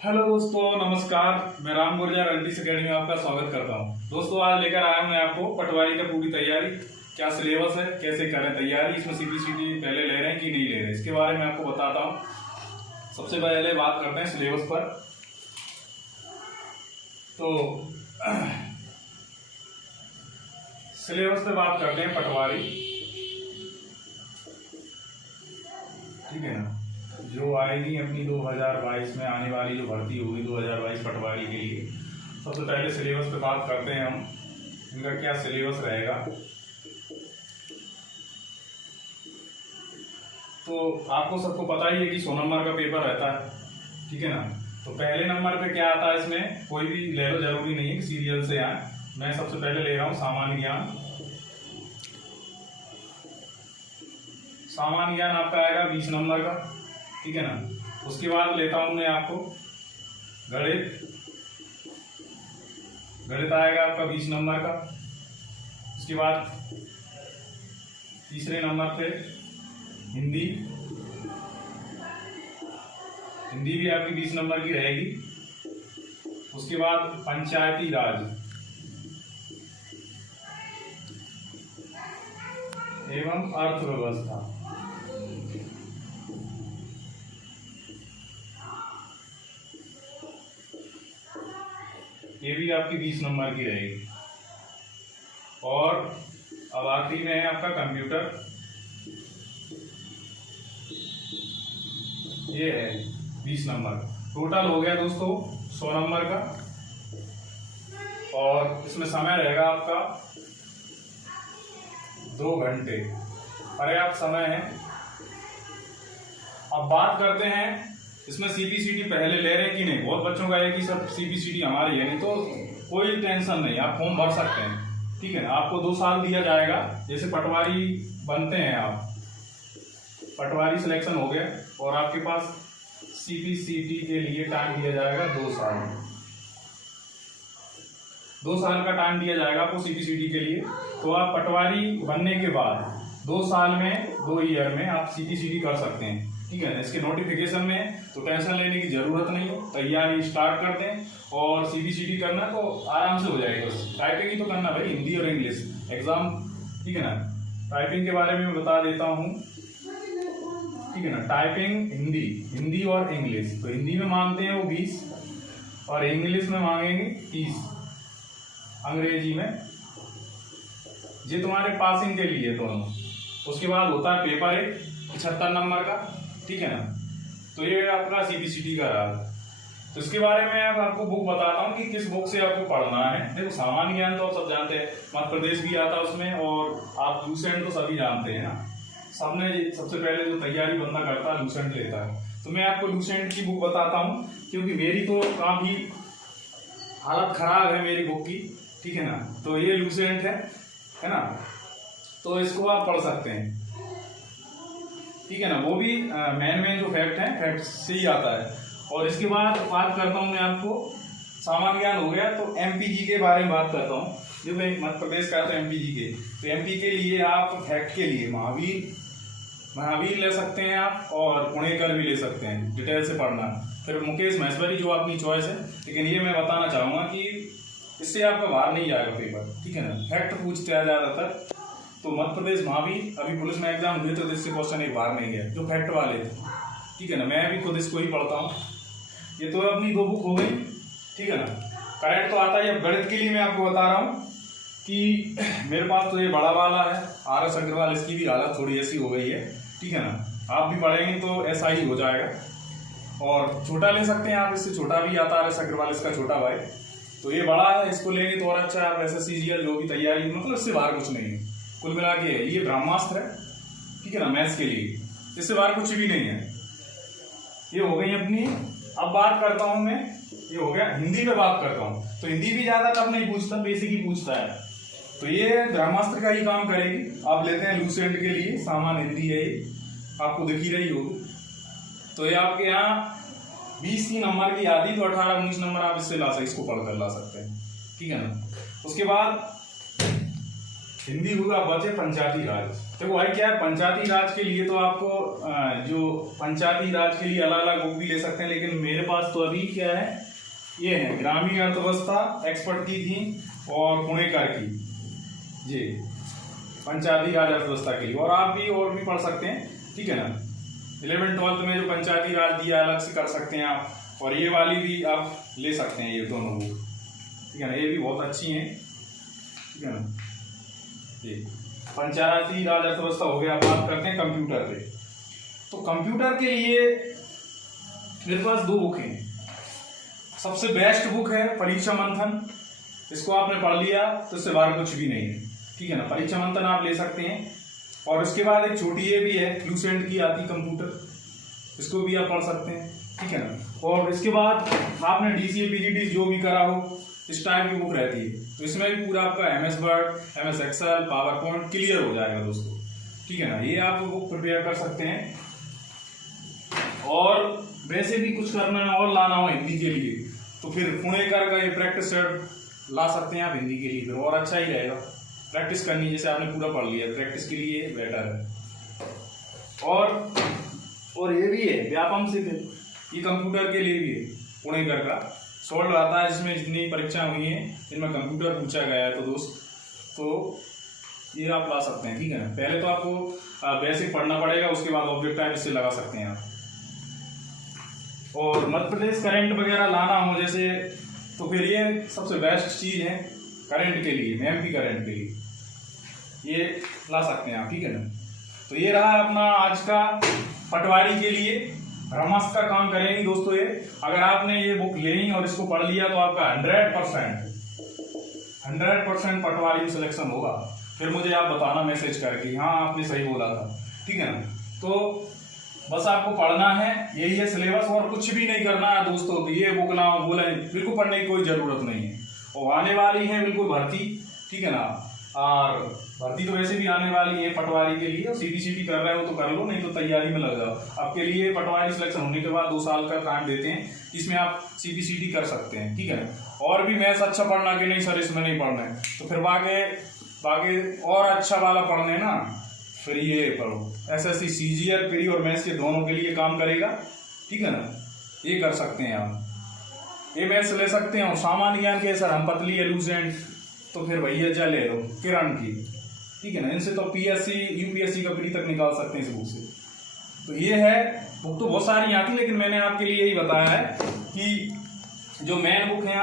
Hello दोस्तों, नमस्कार। मैं राम गुर्जर एलटीस अकेडमी में आपका स्वागत करता हूं। दोस्तों, आज लेकर आया हूं मैं आपको पटवारी का पूरी तैयारी, क्या सिलेबस है, कैसे करें तैयारी, इसमें सीपीसीटी पहले ले रहे हैं कि नहीं ले रहे हैं, इसके बारे में आपको बताता हूं। सबसे पहले बात करते हैं सिलेबस पर। तो सिलेबस पे बात करते हैं पटवारी, ठीक है ना। जो आएगी अपनी 2022 में आने वाली जो भर्ती होगी 2022 पटवारी के लिए, सबसे पहले सिलेबस पे बात करते हैं हम, इनका क्या सिलेबस रहेगा। तो आपको सबको पता ही है कि 100 नंबर का पेपर रहता है, ठीक है ना। तो पहले नंबर पे क्या आता है, इसमें कोई भी ले लो, जरूरी नहीं है कि सीरियल से आए। मैं सबसे पहले ले रहा हूँ सामान्य ज्ञान। सामान्य ज्ञान आपका आएगा 20 नंबर का, ठीक है ना। उसके बाद लेता हूं मैं आपको गणित। गणित आएगा आपका 20 नंबर का। उसके बाद तीसरे नंबर पे हिंदी। हिंदी भी आपकी 20 नंबर की रहेगी। उसके बाद पंचायती राज एवं अर्थव्यवस्था, ये भी आपकी 20 नंबर की रहेगी। और अब आखिरी में है आपका कंप्यूटर, ये है 20 नंबर। टोटल हो गया दोस्तों 100 नंबर का। और इसमें समय रहेगा आपका 2 घंटे, पर्याप्त समय है। अब बात करते हैं इसमें सीपीसीटी पहले ले रहे हैं कि नहीं। बहुत बच्चों का है कि सर सीपीसीटी हमारी है, नहीं तो कोई टेंशन नहीं, आप फॉर्म भर सकते हैं, ठीक है ना। आपको 2 साल दिया जाएगा। जैसे पटवारी बनते हैं आप, पटवारी सिलेक्शन हो गया और आपके पास सीपीसीटी के लिए टाइम दिया जाएगा 2 साल। 2 साल का टाइम दिया जाएगा आपको सीपीसीटी के लिए। तो आप पटवारी बनने के बाद 2 साल में, 2 ईयर में आप सीपीसीटी कर सकते हैं, ठीक है ना। इसके नोटिफिकेशन में तो टेंशन लेने की जरूरत नहीं है, तैयारी स्टार्ट कर दें। और सीपीसीटी करना तो आराम से हो जाएगा। बस टाइपिंग ही तो करना भाई, हिंदी और इंग्लिश एग्जाम, ठीक है ना। टाइपिंग के बारे में मैं बता देता हूँ, ठीक है ना। टाइपिंग हिंदी और इंग्लिश। तो हिंदी में मांगते हैं वो 20 और इंग्लिश में मांगेंगे 30, अंग्रेजी में। ये तुम्हारे पासिंग के लिए दोनों। उसके बाद होता है पेपर 1 75 नंबर का, ठीक है ना। तो ये आपका सीपीसीटी का रहा। तो इसके बारे में अब आपको बुक बताता हूँ कि किस बुक से आपको पढ़ना है। देखो, सामान्य ज्ञान तो आप सब जानते हैं, मध्य प्रदेश भी आता है उसमें, और आप लूसेंट तो सभी जानते हैं ना। सबने सबसे पहले जो तैयारी बंदा करता है लूसेंट लेता है। तो मैं आपको लूसेंट की बुक बताता हूँ, क्योंकि मेरी तो काफी हालत खराब है मेरी बुक की, ठीक है ना। तो ये लूसेंट है ना। तो इसको आप पढ़ सकते हैं, ठीक है ना। वो भी मेन जो फैक्ट है, फैक्ट से ही आता है। और इसके बाद बात करता हूँ मैं आपको, सामान्य ज्ञान हो गया, तो एमपीजी के बारे में बात करता हूँ। जो मैं मध्य प्रदेश का था एमपीजी के, तो एमपी के लिए आप फैक्ट के लिए महावीर ले सकते हैं आप, और पुणेकर भी ले सकते हैं, डिटेल से पढ़ना। फिर मुकेश महेश्वरी जो अपनी चॉइस है। लेकिन ये मैं बताना चाहूँगा कि इससे आपका बाहर नहीं जाएगा पेपर, ठीक है ना। फैक्ट पूछते हैं ज़्यादातर। तो मध्य प्रदेश महावीर, अभी पुलिस में एग्जाम हुए तो इससे क्वेश्चन एक बार नहीं गया, जो फैक्ट वाले थे, ठीक है ना। मैं भी खुद इसको ही पढ़ता हूँ। ये तो अपनी 2 बुक हो गई, ठीक है ना। करंट तो आता ही। अब गणित के लिए मैं आपको बता रहा हूँ कि मेरे पास तो ये बड़ा वाला है RS अग्रवाल, इसकी भी हालत थोड़ी ऐसी हो गई है, ठीक है ना। आप भी पढ़ेंगे तो ऐसा ही हो जाएगा। और छोटा ले सकते हैं आप, इससे छोटा भी आता है RS अग्रवाल, इसका छोटा भाई। तो ये बड़ा है, इसको लेंगे तो और अच्छा है। आप SSCGL जो भी तैयारी, मतलब इससे बाहर कुछ नहीं है। कुल मिला के ये ब्रह्मास्त्र है, ठीक है ना, मैथ्स के लिए। इससे बाहर कुछ भी नहीं है। ये हो गई अपनी। अब बात करता हूं मैं, ये हो गया हिंदी पे बात करता हूं। तो हिंदी भी ज्यादा टफ नहीं पूछता, बेसिक ही पूछता है। तो ये ब्रह्मास्त्र का ही काम करेगी। आप लेते हैं लूसेंट के लिए, सामान्य हिंदी है ये, आपको दिख ही रही होगी। तो ये आपके यहाँ 20 नंबर की आती, तो 18-19 नंबर आप इससे ला सकते, इसको पढ़कर ला सकते हैं, ठीक है ना। उसके बाद हिंदी हुआ, बचे पंचायती राज। देखो भाई क्या है, पंचायती राज के लिए तो आपको जो पंचायती राज के लिए अलग अलग बुक भी ले सकते हैं, लेकिन मेरे पास तो अभी क्या है, ये है ग्रामीण अर्थव्यवस्था एक्सपर्ट की थी और पुणेकर की जी, पंचायती राज अर्थव्यवस्था के लिए। और आप भी और भी पढ़ सकते हैं, ठीक है ना। 11th-12th में जो पंचायती राज दिया अलग से कर सकते हैं आप, और ये वाली भी आप ले सकते हैं, ये दोनों बुक, ठीक है ना। ये भी बहुत अच्छी हैं, ठीक है ना। ये पंचायती राज अर्थव्यवस्था हो गया। बात करते हैं कंप्यूटर पे। तो कंप्यूटर के लिए मेरे पास 2 बुक हैं। सबसे बेस्ट बुक है परीक्षा मंथन, इसको आपने पढ़ लिया तो इससे बाहर कुछ भी नहीं है, ठीक है ना। परीक्षा मंथन आप ले सकते हैं। और उसके बाद एक छोटी ये भी है, फ्लूसेंट की आती कंप्यूटर, इसको भी आप पढ़ सकते हैं, ठीक है ना। और इसके बाद आपने डीसीए पीजीटी जो भी करा हो, इस टाइप की बुक रहती है, तो इसमें भी पूरा आपका MS Word, MS Excel, PowerPoint clear हो जाएगा दोस्तों, ठीक है ना। ये आप बुक प्रिपेयर कर सकते हैं। और वैसे भी कुछ करना है और लाना हो हिंदी के लिए, तो फिर पुणेकर का ये प्रैक्टिस सेट ला सकते हैं आप हिंदी के लिए, फिर और अच्छा ही रहेगा। प्रैक्टिस करनी, जैसे आपने पूरा पढ़ लिया, प्रैक्टिस के लिए बेटर है। और ये भी है व्यापम से, ये कंप्यूटर के लिए भी है, पुणेकर का सॉल्व आता है, जिसमें जितनी परीक्षा हुई हैं जिनमें कंप्यूटर पूछा गया है, तो दोस्त तो ये आप ला सकते हैं, ठीक है ना। पहले तो आपको बेसिक पढ़ना पड़ेगा, उसके बाद ऑब्जेक्ट टाइप इससे लगा सकते हैं आप। और मध्य प्रदेश करंट वगैरह लाना हो जैसे, तो फिर ये सबसे बेस्ट चीज है करंट के लिए, एमपी करंट के लिए ये ला सकते हैं आप, ठीक है ना। तो ये रहा अपना आज का पटवारी के लिए। ब्रह्मास्त्र का काम करेंगे दोस्तों ये। अगर आपने ये बुक ली और इसको पढ़ लिया तो आपका 100% पटवारी में सिलेक्शन होगा। फिर मुझे आप बताना मैसेज करके, हाँ आपने सही बोला था, ठीक है ना। तो बस आपको पढ़ना है, यही है सिलेबस, और कुछ भी नहीं करना है दोस्तों। ये बुक ना बोला बिल्कुल पढ़ने की कोई जरूरत नहीं है। और आने वाली है बिल्कुल भर्ती, ठीक है ना। और भर्ती तो वैसे भी आने वाली है पटवारी के लिए, सीटी कर रहे हो तो कर लो, नहीं तो तैयारी में लग जाओ। आपके लिए पटवारी सिलेक्शन होने के बाद 2 साल का टाइम देते हैं, जिसमें आप सीटी कर सकते हैं, ठीक है। और भी मैथ्स अच्छा पढ़ना कि नहीं सर इसमें नहीं पढ़ना है, तो फिर बाकी और अच्छा वाला पढ़ने ना, फिर ये पढ़ो। एसएससी सीजीएल पीडी और मैथ्स के दोनों के लिए काम करेगा, ठीक है ना। ये कर सकते हैं आप, ये मैथ्स ले सकते हैं। और सामान्य ज्ञान के सर हम पतली एलुसेंट, तो फिर भैया जा ले लो किरण की, ठीक है ना। इनसे तो पीएससी यूपीएससी का प्री तक निकाल सकते हैं इस बुक से। तो ये है बुक, तो बहुत सारी आती, लेकिन मैंने आपके लिए यही बताया है कि जो मेन बुक है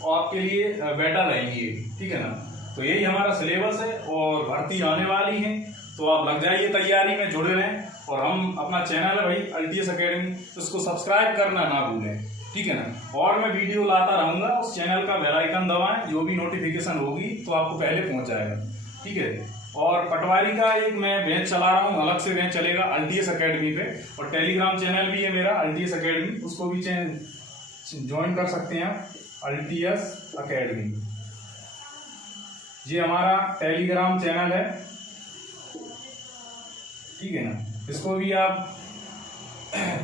वो आपके लिए बेटर रहेंगी, ठीक है ना। तो यही हमारा सिलेबस है और भर्ती आने वाली है, तो आप लग जाइए तैयारी में, जुड़े रहें। और हम अपना चैनल है भाई अल्टीएस अकेडमी, तो उसको सब्सक्राइब करना ना भूलें, ठीक है ना। और मैं वीडियो लाता रहूंगा, उस चैनल का बेल आइकन दबाएं, जो भी नोटिफिकेशन होगी तो आपको पहले पहुंच जाएगा, ठीक है। और पटवारी का एक मैं बैच चला रहा हूँ, अलग से बैच चलेगा अल्टीएस अकेडमी पे। और टेलीग्राम चैनल भी है मेरा अल्टीएस अकेडमी, उसको भी ज्वाइन कर सकते हैं आप, अल्टीएस अकेडमी। ये हमारा टेलीग्राम चैनल है, ठीक है ना। इसको भी आप,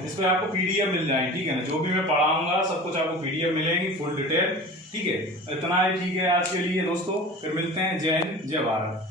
इस पर आपको पीडीएफ मिल जाएगी, ठीक है ना। जो भी मैं पढ़ाऊंगा सब कुछ आपको पीडीएफ मिलेगी, फुल डिटेल, ठीक है। इतना ही ठीक है आज के लिए दोस्तों, फिर मिलते हैं। जय हिंद, जय भारत।